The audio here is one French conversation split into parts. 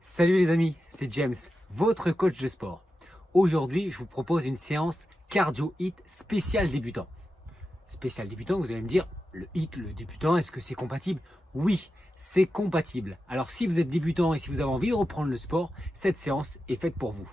Salut les amis, c'est James, votre coach de sport. Aujourd'hui, je vous propose une séance cardio HIIT spécial débutant. Spécial débutant, vous allez me dire, le HIIT, le débutant, est-ce que c'est compatible? Oui, c'est compatible. Alors si vous êtes débutant et si vous avez envie de reprendre le sport, cette séance est faite pour vous.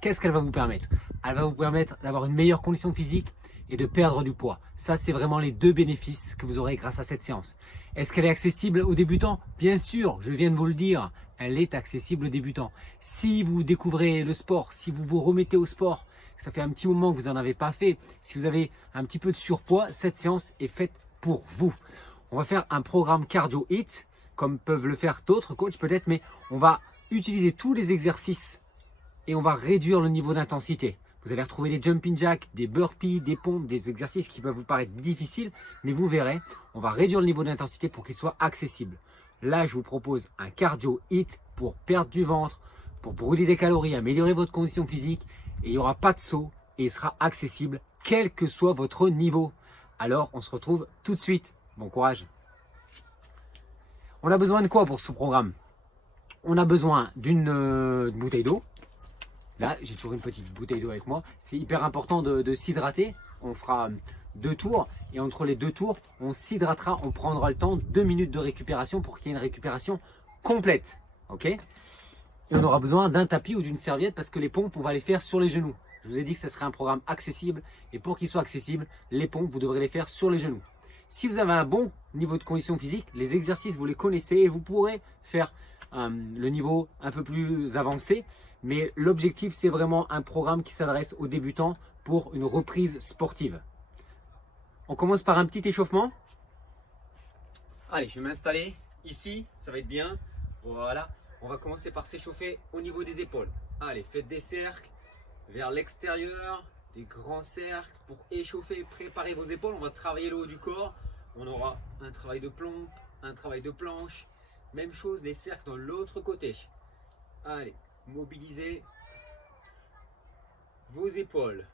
Qu'est-ce qu'elle va vous permettre? Elle va vous permettre d'avoir une meilleure condition physique et de perdre du poids. Ça, c'est vraiment les deux bénéfices que vous aurez grâce à cette séance. Est-ce qu'elle est accessible aux débutants? Bien sûr, je viens de vous le dire, elle est accessible aux débutants. Si vous découvrez le sport, si vous vous remettez au sport, ça fait un petit moment que vous n'en avez pas fait, si vous avez un petit peu de surpoids, cette séance est faite pour vous. On va faire un programme cardio HIIT, comme peuvent le faire d'autres coachs peut-être, mais on va utiliser tous les exercices et on va réduire le niveau d'intensité. Vous allez retrouver des jumping jacks, des burpees, des pompes, des exercices qui peuvent vous paraître difficiles, mais vous verrez, on va réduire le niveau d'intensité pour qu'il soit accessible. Là, je vous propose un cardio HIIT pour perdre du ventre, pour brûler des calories, améliorer votre condition physique, et il n'y aura pas de saut et il sera accessible quel que soit votre niveau. Alors, on se retrouve tout de suite. Bon courage. On a besoin de quoi pour ce programme? On a besoin d'une bouteille d'eau. Là, j'ai toujours une petite bouteille d'eau avec moi. C'est hyper important de s'hydrater. On fera 2 tours et entre les 2 tours, on s'hydratera. On prendra le temps, 2 minutes de récupération pour qu'il y ait une récupération complète. Ok? Et on aura besoin d'un tapis ou d'une serviette parce que les pompes, on va les faire sur les genoux. Je vous ai dit que ce serait un programme accessible et pour qu'il soit accessible, les pompes, vous devrez les faire sur les genoux. Si vous avez un bon niveau de condition physique, les exercices, vous les connaissez et vous pourrez faire le niveau un peu plus avancé. Mais l'objectif, c'est vraiment un programme qui s'adresse aux débutants pour une reprise sportive. On commence par un petit échauffement. Allez, je vais m'installer ici, ça va être bien. Voilà, on va commencer par s'échauffer au niveau des épaules. Allez, faites des cercles vers l'extérieur, des grands cercles pour échauffer, préparer vos épaules. On va travailler le haut du corps. On aura un travail de pompe, un travail de planche. Même chose, les cercles dans l'autre côté. Allez, mobilisez vos épaules.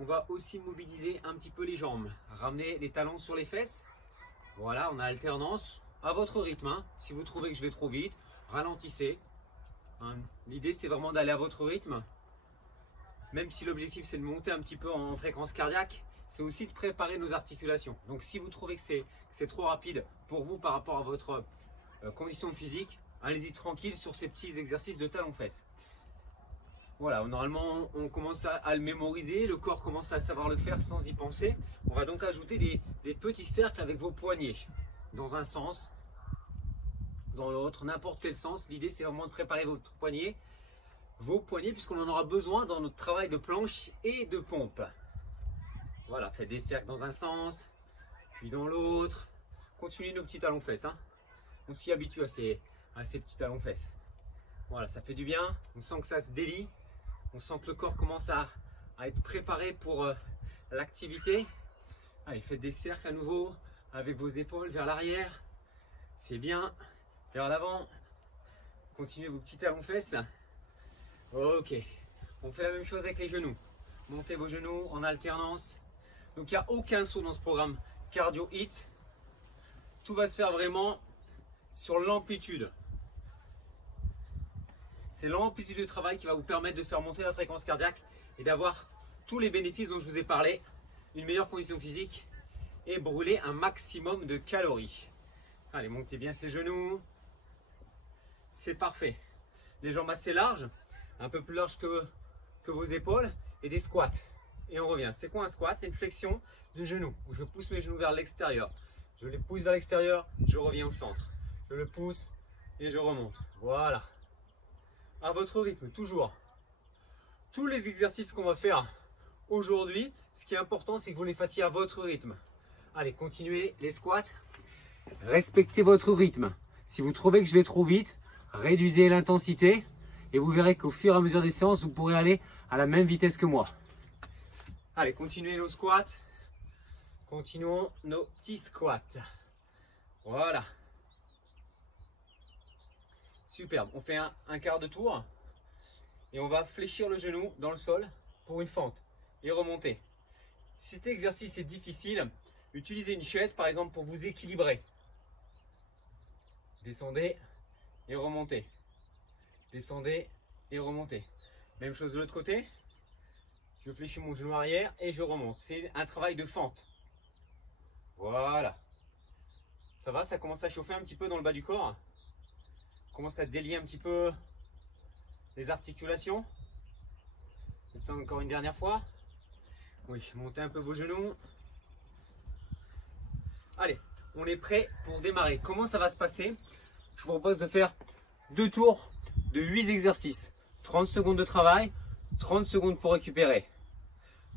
On va aussi mobiliser un petit peu les jambes. Ramenez les talons sur les fesses. Voilà, on a alternance à votre rythme. Hein. Si vous trouvez que je vais trop vite, ralentissez. Hein. L'idée, c'est vraiment d'aller à votre rythme. Même si l'objectif, c'est de monter un petit peu en fréquence cardiaque, c'est aussi de préparer nos articulations. Donc, si vous trouvez que c'est trop rapide pour vous par rapport à votre condition physique, allez-y tranquille sur ces petits exercices de talons-fesses. Voilà, normalement, on commence à le mémoriser, le corps commence à savoir le faire sans y penser. On va donc ajouter des petits cercles avec vos poignets, dans un sens, dans l'autre, n'importe quel sens. L'idée, c'est vraiment de préparer votre poignet, vos poignets, puisqu'on en aura besoin dans notre travail de planche et de pompe. Voilà, faites des cercles dans un sens, puis dans l'autre. Continuez nos petits talons-fesses. Hein. On s'y habitue à ces petits talons-fesses. Voilà, ça fait du bien. On sent que ça se délie. On sent que le corps commence à être préparé pour l'activité. Allez, faites des cercles à nouveau avec vos épaules vers l'arrière. C'est bien. Vers l'avant. Continuez vos petits talons-fesses. Ok. On fait la même chose avec les genoux. Montez vos genoux en alternance. Donc il n'y a aucun saut dans ce programme cardio HIIT. Tout va se faire vraiment sur l'amplitude. C'est l'amplitude de travail qui va vous permettre de faire monter la fréquence cardiaque et d'avoir tous les bénéfices dont je vous ai parlé, une meilleure condition physique et brûler un maximum de calories. Allez, montez bien ces genoux. C'est parfait. Les jambes assez larges, un peu plus larges que vos épaules et des squats. Et on revient. C'est quoi un squat? C'est une flexion de genoux où je pousse mes genoux vers l'extérieur. Je les pousse vers l'extérieur, je reviens au centre. Je le pousse et je remonte. Voilà. À votre rythme, toujours. Tous les exercices qu'on va faire aujourd'hui, ce qui est important, c'est que vous les fassiez à votre rythme. Allez, continuez les squats. Respectez votre rythme. Si vous trouvez que je vais trop vite, réduisez l'intensité et vous verrez qu'au fur et à mesure des séances, vous pourrez aller à la même vitesse que moi. Allez, continuez nos squats. Continuons nos petits squats. Voilà. Superbe. On fait un quart de tour et on va fléchir le genou dans le sol pour une fente et remonter. Si cet exercice est difficile, utilisez une chaise par exemple pour vous équilibrer. Descendez et remontez. Descendez et remontez. Même chose de l'autre côté. Je fléchis mon genou arrière et je remonte. C'est un travail de fente. Voilà. Ça va, ça commence à chauffer un petit peu dans le bas du corps. Commence à délier un petit peu les articulations. Faites ça encore une dernière fois. Oui, montez un peu vos genoux. Allez, on est prêt pour démarrer. Comment ça va se passer? Je vous propose de faire 2 tours de 8 exercices. 30 secondes de travail, 30 secondes pour récupérer.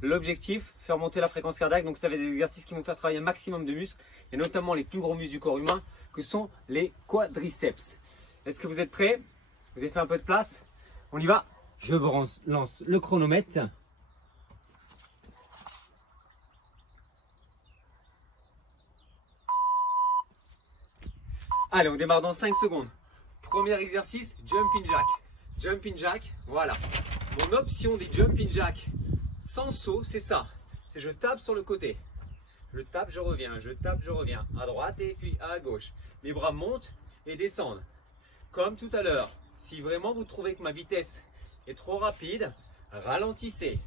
L'objectif, faire monter la fréquence cardiaque. Donc ça va être des exercices qui vont faire travailler un maximum de muscles, et notamment les plus gros muscles du corps humain, que sont les quadriceps. Est-ce que vous êtes prêts? Vous avez fait un peu de place? On y va? Je lance le chronomètre. Allez, on démarre dans 5 secondes. Premier exercice, jumping jack. Jumping jack, voilà. Mon option des jumping jack sans saut, c'est ça. C'est je tape sur le côté. Je tape, je reviens. Je tape, je reviens. À droite et puis à gauche. Mes bras montent et descendent. Comme tout à l'heure. Si vraiment vous trouvez que ma vitesse est trop rapide, ralentissez.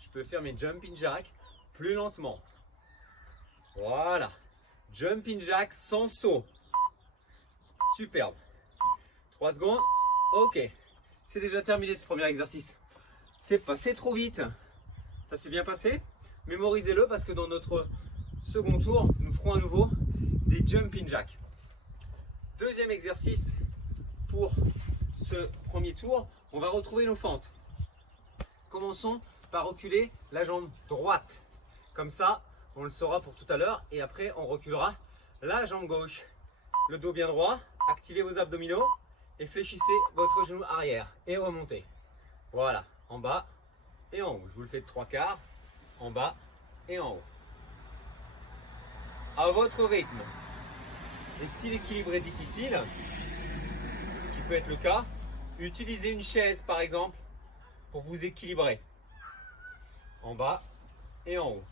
Je peux faire mes jumping jack plus lentement. Voilà. Jumping jack sans saut. Superbe. 3 secondes. Ok. C'est déjà terminé ce premier exercice. C'est passé trop vite. Ça s'est bien passé. Mémorisez-le parce que dans notre second tour, nous ferons à nouveau des jumping jacks. Deuxième exercice pour ce premier tour, on va retrouver nos fentes. Commençons par reculer la jambe droite. Comme ça, on le saura pour tout à l'heure. Et après, on reculera la jambe gauche. Le dos bien droit. Activez vos abdominaux et fléchissez votre genou arrière et remontez. Voilà, en bas et en haut. Je vous le fais de 3/4, en bas et en haut. À votre rythme. Et si l'équilibre est difficile, ce qui peut être le cas, utilisez une chaise par exemple pour vous équilibrer. En bas et en haut.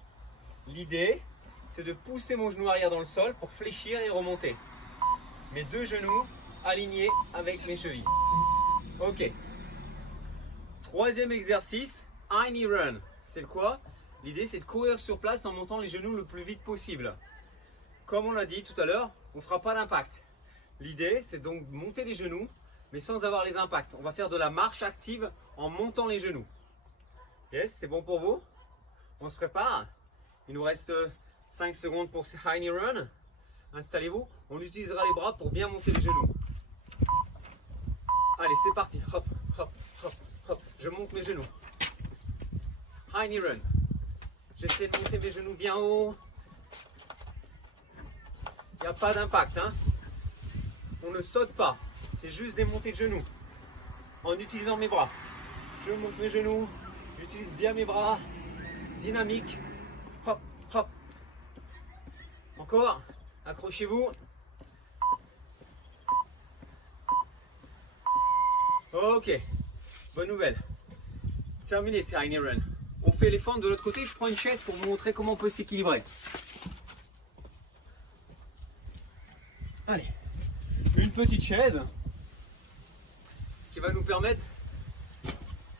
L'idée, c'est de pousser mon genou arrière dans le sol pour fléchir et remonter. Mes 2 genoux alignés avec mes chevilles. Ok. Troisième exercice, high knee run. C'est quoi? L'idée, c'est de courir sur place en montant les genoux le plus vite possible. Comme on l'a dit tout à l'heure, on ne fera pas d'impact. L'idée, c'est donc de monter les genoux, mais sans avoir les impacts. On va faire de la marche active en montant les genoux. Yes, c'est bon pour vous? On se prépare? Il nous reste 5 secondes pour ce high knee run. Installez-vous, on utilisera les bras pour bien monter les genoux. Allez, c'est parti. Hop, hop, hop, hop. Je monte mes genoux. High knee run. J'essaie de monter mes genoux bien haut. Il n'y a pas d'impact. Hein. On ne saute pas. C'est juste des montées de genoux. En utilisant mes bras. Je monte mes genoux. J'utilise bien mes bras. Dynamique. Hop, hop. Encore. Accrochez-vous. Ok, bonne nouvelle. Terminé ces high knee run. On fait les fentes de l'autre côté. Je prends une chaise pour vous montrer comment on peut s'équilibrer. Allez, une petite chaise qui va nous permettre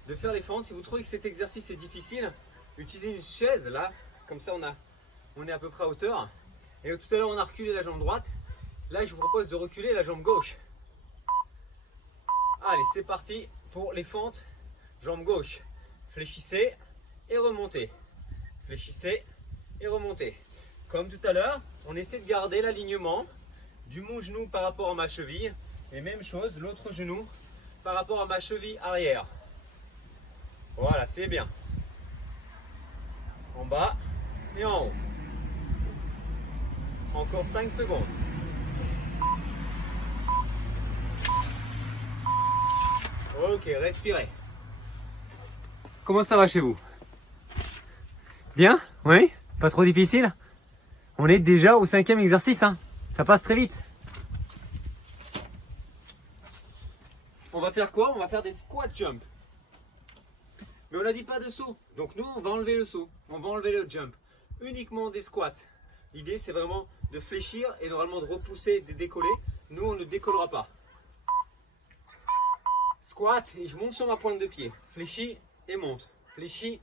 de faire les fentes. Si vous trouvez que cet exercice est difficile, utilisez une chaise là, comme ça on est à peu près à hauteur. Et tout à l'heure, on a reculé la jambe droite. Là, je vous propose de reculer la jambe gauche. Allez, c'est parti pour les fentes. Jambe gauche. Fléchissez et remontez. Fléchissez et remontez. Comme tout à l'heure, on essaie de garder l'alignement du mon genou par rapport à ma cheville. Et même chose, l'autre genou par rapport à ma cheville arrière. Voilà, c'est bien. En bas et en haut. Encore 5 secondes. Ok, respirez. Comment ça va chez vous? Bien? Oui? Pas trop difficile? On est déjà au 5e exercice, hein. Ça passe très vite. On va faire quoi? On va faire des squat jump. Mais on n'a dit pas de saut. Donc nous, on va enlever le saut. On va enlever le jump. Uniquement des squats. L'idée, c'est vraiment de fléchir et normalement de repousser, de décoller. Nous, on ne décollera pas. Squat et je monte sur ma pointe de pied. Fléchis et monte. Fléchis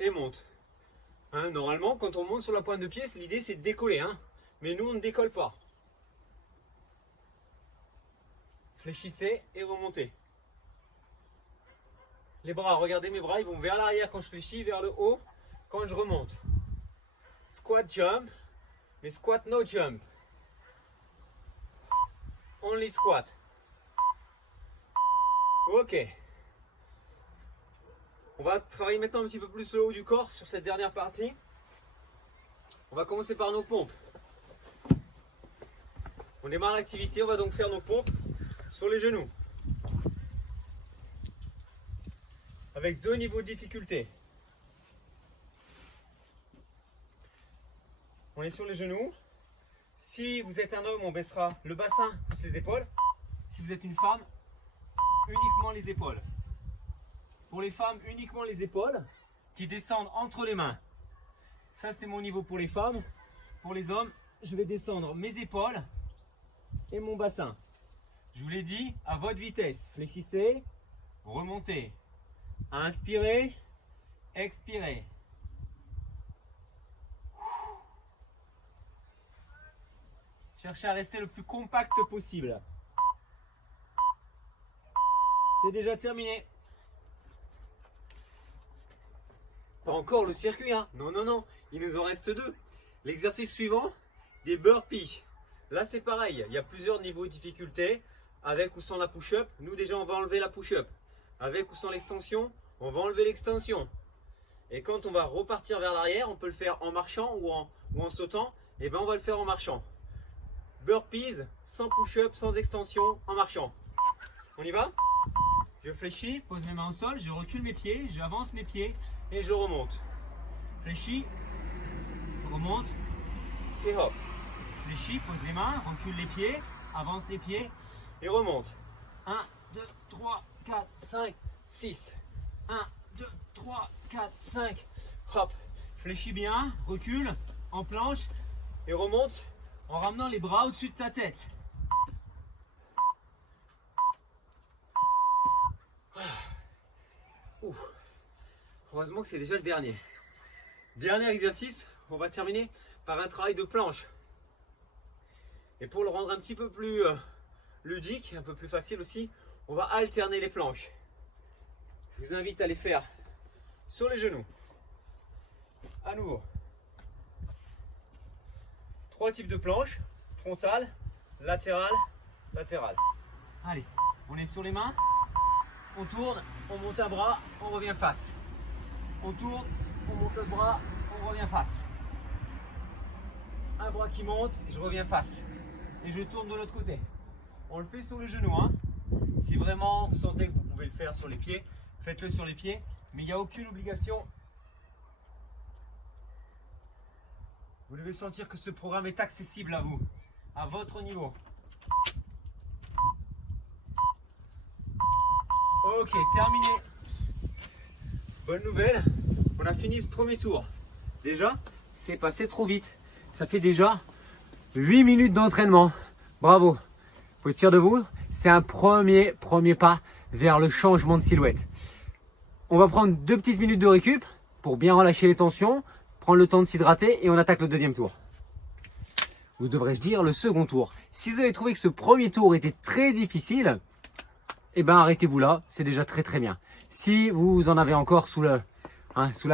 et monte. Hein, normalement, quand on monte sur la pointe de pied, l'idée c'est de décoller. Hein, mais nous, on ne décolle pas. Fléchissez et remontez. Les bras, regardez mes bras, ils vont vers l'arrière quand je fléchis, vers le haut quand je remonte. Squat jump, mais squat no jump. Only squat. Ok. On va travailler maintenant un petit peu plus le haut du corps sur cette dernière partie. On va commencer par nos pompes. On démarre l'activité, on va donc faire nos pompes sur les genoux. Avec 2 niveaux de difficulté. On est sur les genoux. Si vous êtes un homme, on baissera le bassin ou ses épaules. Si vous êtes une femme, uniquement les épaules. Pour les femmes, uniquement les épaules qui descendent entre les mains. Ça, c'est mon niveau pour les femmes. Pour les hommes, je vais descendre mes épaules et mon bassin. Je vous l'ai dit, à votre vitesse. Fléchissez, remontez. Inspirez, expirez. Cherchez à rester le plus compact possible. C'est déjà terminé. Pas encore le circuit, hein? Non, non, non. Il nous en reste 2. L'exercice suivant, des burpees. Là, c'est pareil. Il y a plusieurs niveaux de difficulté. Avec ou sans la push-up. Nous, déjà, on va enlever la push-up. Avec ou sans l'extension, on va enlever l'extension. Et quand on va repartir vers l'arrière, on peut le faire en marchant ou en sautant. Et bien, on va le faire en marchant. Burpees, sans push-up, sans extension, en marchant. On y va? Je fléchis, pose mes mains au sol, je recule mes pieds, j'avance mes pieds et je remonte. Fléchis, remonte et hop. Fléchis, pose les mains, recule les pieds, avance les pieds et remonte. 1, 2, 3, 4, 5, 6. 1, 2, 3, 4, 5. Hop. Fléchis bien, recule en planche et remonte en ramenant les bras au-dessus de ta tête. Ouh. Heureusement que c'est déjà le dernier. Dernier exercice, on va terminer par un travail de planche. Et pour le rendre un petit peu plus ludique, un peu plus facile aussi, on va alterner les planches. Je vous invite à les faire sur les genoux. À nouveau. 3 types de planches, frontale, latérale, latérale. Allez, on est sur les mains, on tourne, on monte un bras, on revient face. On tourne, on monte le bras, on revient face. Un bras qui monte, je reviens face. Et je tourne de l'autre côté. On le fait sur le genou. Hein. Si vraiment vous sentez que vous pouvez le faire sur les pieds, faites-le sur les pieds. Mais il n'y a aucune obligation. Vous devez sentir que ce programme est accessible à vous, à votre niveau. Ok, terminé. Bonne nouvelle, on a fini ce premier tour. Déjà, c'est passé trop vite. Ça fait déjà 8 minutes d'entraînement. Bravo. Vous pouvez être fiers de vous. C'est un premier pas vers le changement de silhouette. On va prendre 2 petites minutes de récup pour bien relâcher les tensions, prendre le temps de s'hydrater et on attaque le deuxième tour. Ou devrais-je dire le second tour. Si vous avez trouvé que ce premier tour était très difficile, eh ben arrêtez-vous là, c'est déjà très très bien. Si vous en avez encore sous la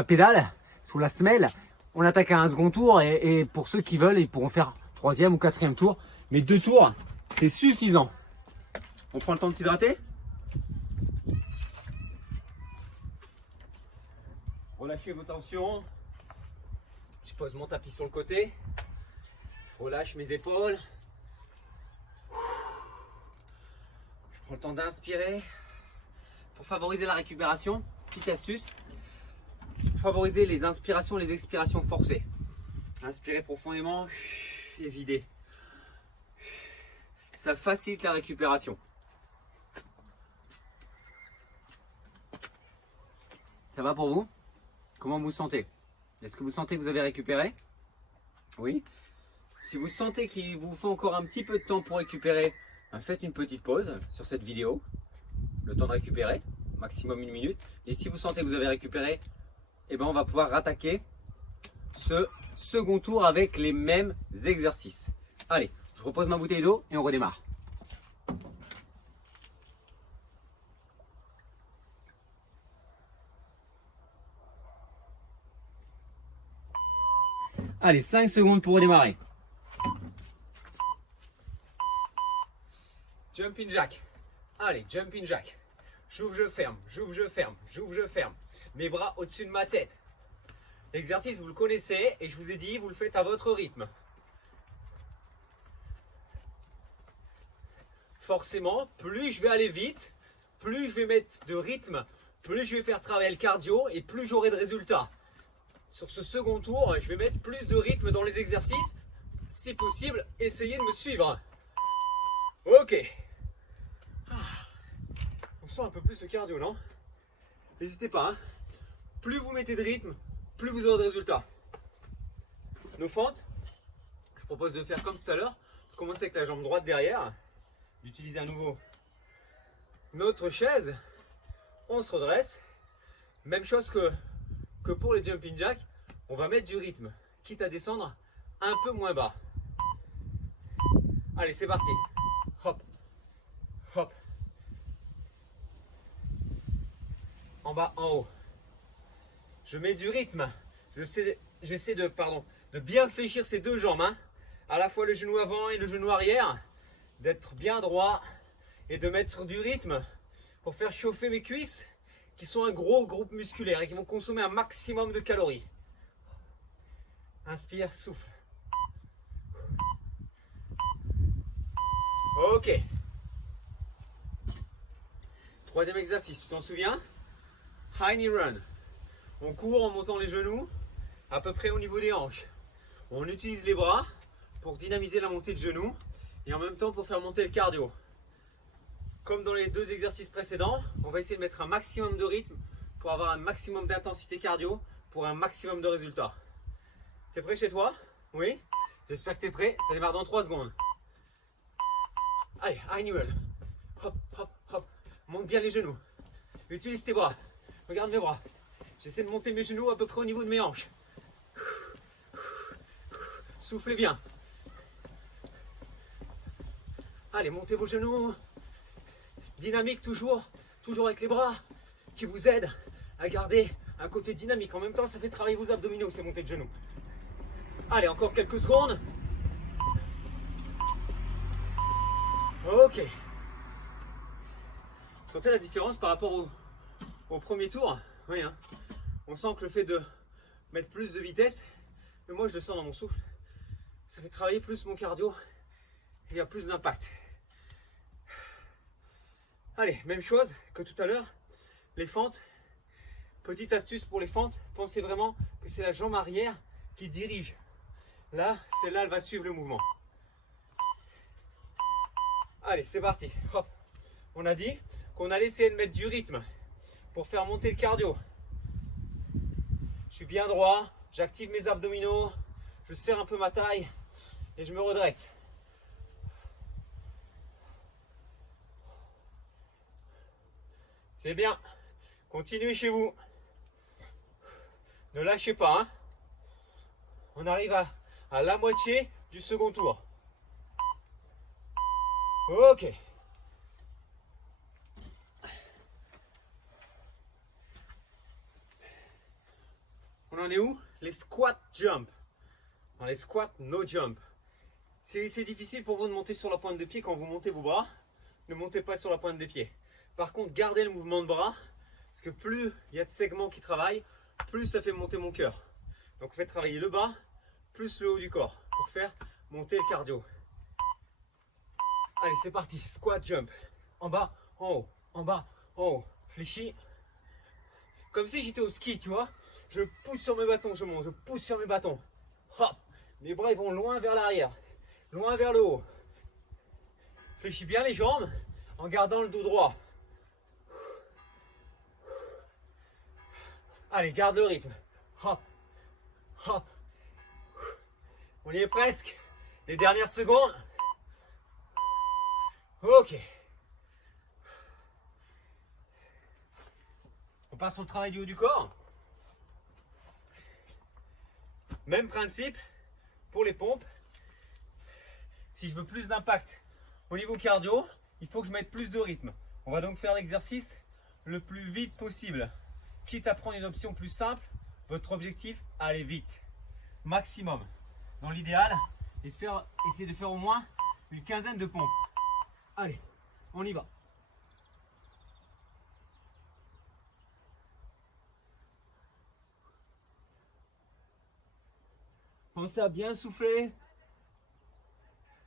pédale, sous la semelle, on attaque à un second tour et pour ceux qui veulent, ils pourront faire 3e ou 4e tour. Mais 2 tours, c'est suffisant. On prend le temps de s'hydrater. Relâchez vos tensions. Je pose mon tapis sur le côté. Je relâche mes épaules. Je prends le temps d'inspirer. Pour favoriser la récupération, petite astuce. Pour favoriser les inspirations, les expirations forcées. Inspirez profondément et videz. Ça facilite la récupération. Ça va pour vous? Comment vous sentez? Est-ce que vous sentez que vous avez récupéré? Oui. Si vous sentez qu'il vous faut encore un petit peu de temps pour récupérer, faites une petite pause sur cette vidéo. le temps de récupérer, maximum 1 minute. Et si vous sentez que vous avez récupéré, eh ben on va pouvoir rattaquer ce second tour avec les mêmes exercices. Allez, je repose ma bouteille d'eau et on redémarre. Allez, 5 secondes pour redémarrer. Jumping jack. Allez, jumping jack. J'ouvre, je ferme, j'ouvre, je ferme, j'ouvre, je ferme. Mes bras au-dessus de ma tête. L'exercice, vous le connaissez et je vous ai dit, vous le faites à votre rythme. Forcément, plus je vais aller vite, plus je vais mettre de rythme, plus je vais faire travailler le cardio et plus j'aurai de résultats. Sur ce second tour, je vais mettre plus de rythme dans les exercices. Si possible, essayez de me suivre. Ok. On sent un peu plus le cardio, non? N'hésitez pas. Hein. Plus vous mettez de rythme, plus vous aurez de résultats. Nos fentes, je propose de faire comme tout à l'heure. Commencer avec la jambe droite derrière. D'utiliser à nouveau notre chaise. On se redresse. Même chose que pour les jumping jacks. On va mettre du rythme, quitte à descendre un peu moins bas. Allez, c'est parti. Hop, hop. En bas, en haut. Je mets du rythme. J'essaie de bien fléchir ces deux jambes. Hein. À la fois le genou avant et le genou arrière. D'être bien droit et de mettre du rythme pour faire chauffer mes cuisses qui sont un gros groupe musculaire et qui vont consommer un maximum de calories. Inspire, souffle. Ok. Troisième exercice, tu t'en souviens? High knee run. On court en montant les genoux à peu près au niveau des hanches. On utilise les bras pour dynamiser la montée de genoux et en même temps pour faire monter le cardio. Comme dans les deux exercices précédents, on va essayer de mettre un maximum de rythme pour avoir un maximum d'intensité cardio pour un maximum de résultats. T'es prêt chez toi? Oui? J'espère que t'es prêt. Ça démarre dans 3 secondes. Allez, high knee run. Hop, hop, hop. Monte bien les genoux. Utilise tes bras. Regarde mes bras. J'essaie de monter mes genoux à peu près au niveau de mes hanches. Soufflez bien. Allez, montez vos genoux. Dynamique toujours. Toujours avec les bras qui vous aident à garder un côté dynamique. En même temps, ça fait travailler vos abdominaux, ces montées de genoux. Allez, encore quelques secondes. Ok. Sentez la différence par rapport au premier tour? Oui, hein. On sent que le fait de mettre plus de vitesse, mais moi je le sens dans mon souffle, ça fait travailler plus mon cardio, il y a plus d'impact. Allez, même chose que tout à l'heure, les fentes. Petite astuce pour les fentes, pensez vraiment que c'est la jambe arrière qui dirige. Là, celle-là, elle va suivre le mouvement. Allez, c'est parti. Hop. On a dit qu'on allait essayer de mettre du rythme pour faire monter le cardio. Je suis bien droit, j'active mes abdominaux, je serre un peu ma taille et je me redresse. C'est bien. Continuez chez vous. Ne lâchez pas. Hein. On arrive à la moitié du second tour. Ok. On en est où? Les squat jump. Dans les squats no jump. C'est difficile pour vous de monter sur la pointe de pied quand vous montez vos bras. Ne montez pas sur la pointe des pieds. Par contre, gardez le mouvement de bras. Parce que plus il y a de segments qui travaillent, plus ça fait monter mon cœur. Donc vous faites travailler le bas, plus le haut du corps. Pour faire monter le cardio. Allez, c'est parti. Squat jump. En bas, en haut. En bas, en haut. Fléchi. Comme si j'étais au ski, tu vois. Je pousse sur mes bâtons, je monte. Je pousse sur mes bâtons. Hop. Mes bras ils vont loin vers l'arrière. Loin vers le haut. Fléchis bien les jambes en gardant le dos droit. Allez, garde le rythme. Hop. Hop. On y est presque. Les dernières secondes. Ok. On passe au travail du haut du corps. Même principe pour les pompes. Si je veux plus d'impact au niveau cardio, il faut que je mette plus de rythme. On va donc faire l'exercice le plus vite possible. Quitte à prendre une option plus simple, votre objectif, aller vite. Maximum. Dans l'idéal, essayer de faire au moins une quinzaine de pompes. Allez, on y va. Pensez à bien souffler.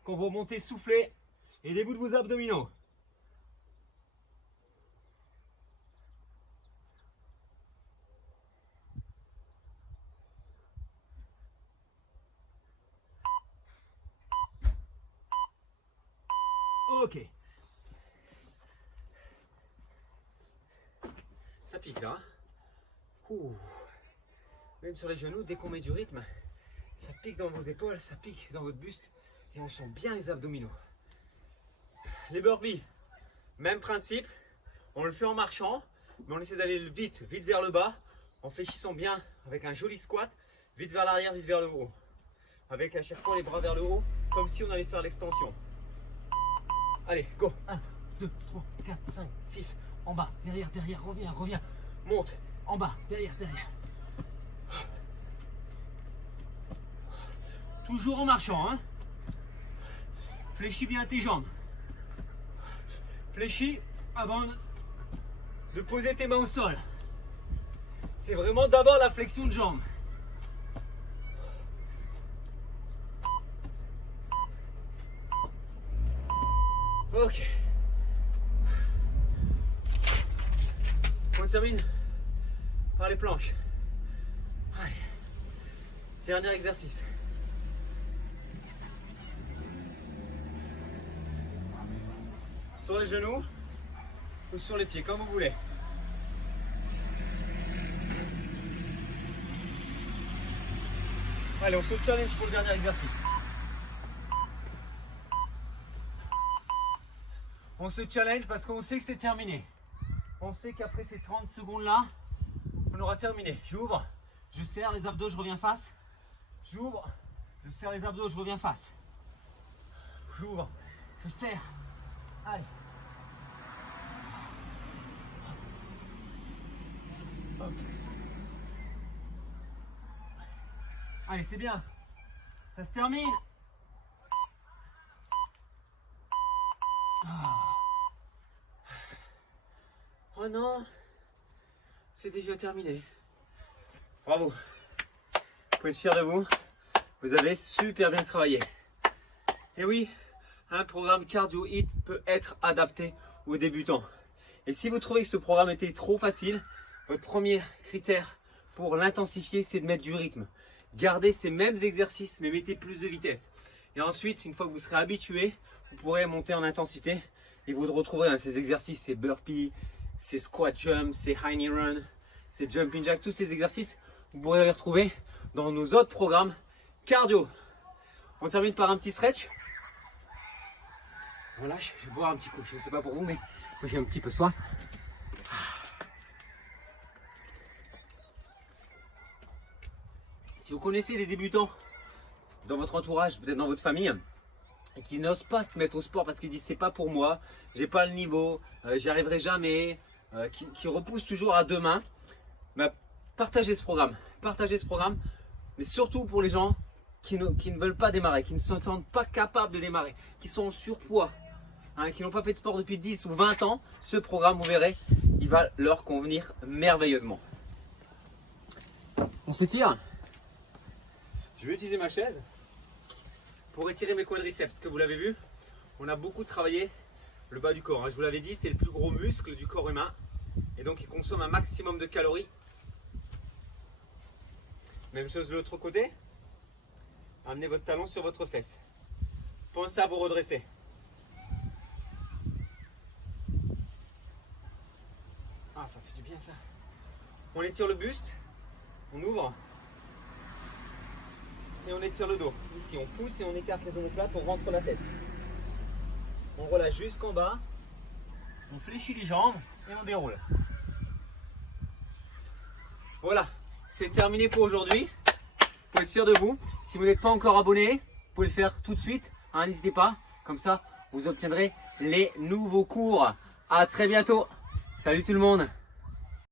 Quand vous remontez, soufflez. Aidez-vous de vos abdominaux. Ok. Ça pique là. Ouh. Même sur les genoux, dès qu'on met du rythme, ça pique dans vos épaules, ça pique dans votre buste et on sent bien les abdominaux. Les burpees, même principe, on le fait en marchant, mais on essaie d'aller vite vers le bas, en fléchissant bien avec un joli squat, vite vers l'arrière, vite vers le haut. Avec à chaque fois les bras vers le haut, comme si on allait faire l'extension. Allez, go. 1, 2, 3, 4, 5, 6. En bas, derrière, reviens. Monte, en bas, derrière. Toujours en marchant, hein. Fléchis bien tes jambes. Fléchis avant de poser tes mains au sol. C'est vraiment d'abord la flexion de jambes. Ok. On termine par les planches. Allez. Dernier exercice. Sur les genoux ou sur les pieds, comme vous voulez. Allez, on se challenge pour le dernier exercice. On se challenge parce qu'on sait que c'est terminé. On sait qu'après ces 30 secondes là, on aura terminé. J'ouvre, je serre les abdos, je reviens face. J'ouvre, je serre les abdos, je reviens face. J'ouvre, je serre. Allez. Hop. Allez, c'est bien. Ça se termine. Oh non, c'est déjà terminé. Bravo. Vous pouvez être fiers de vous. Vous avez super bien travaillé. Et oui, un programme cardio HIIT peut être adapté aux débutants. Et si vous trouvez que ce programme était trop facile, votre premier critère pour l'intensifier, c'est de mettre du rythme. Gardez ces mêmes exercices, mais mettez plus de vitesse. Et ensuite, une fois que vous serez habitué, vous pourrez monter en intensité et vous retrouverez hein, ces exercices, ces burpees, ces squat jump, ces high knee run, ces jumping jack, tous ces exercices, vous pourrez les retrouver dans nos autres programmes cardio. On termine par un petit stretch. Voilà, je vais boire un petit coup. Je ne sais pas pour vous, mais moi j'ai un petit peu soif. Si vous connaissez des débutants dans votre entourage, peut-être dans votre famille, et qui n'osent pas se mettre au sport parce qu'ils disent c'est pas pour moi, j'ai pas le niveau, j'y arriverai jamais, qui repoussent toujours à demain, bah, partagez ce programme, mais surtout pour les gens qui ne veulent pas démarrer, qui ne se sentent pas capables de démarrer, qui sont en surpoids, hein, qui n'ont pas fait de sport depuis 10 ou 20 ans, ce programme, vous verrez, il va leur convenir merveilleusement. On s'étire. Je vais utiliser ma chaise pour étirer mes quadriceps. Parce que vous l'avez vu, on a beaucoup travaillé le bas du corps. Hein. Je vous l'avais dit, c'est le plus gros muscle du corps humain. Et donc, il consomme un maximum de calories. Même chose de l'autre côté. Amenez votre talon sur votre fesse. Pensez à vous redresser. Ah, ça fait du bien ça. On étire le buste. On ouvre. Et on étire le dos. Ici, on pousse et on écarte les omoplates, on rentre la tête. On relâche jusqu'en bas. On fléchit les jambes et on déroule. Voilà, c'est terminé pour aujourd'hui. Vous pouvez être fiers de vous. Si vous n'êtes pas encore abonné, vous pouvez le faire tout de suite. Hein, n'hésitez pas. Comme ça, vous obtiendrez les nouveaux cours. À très bientôt. Salut tout le monde.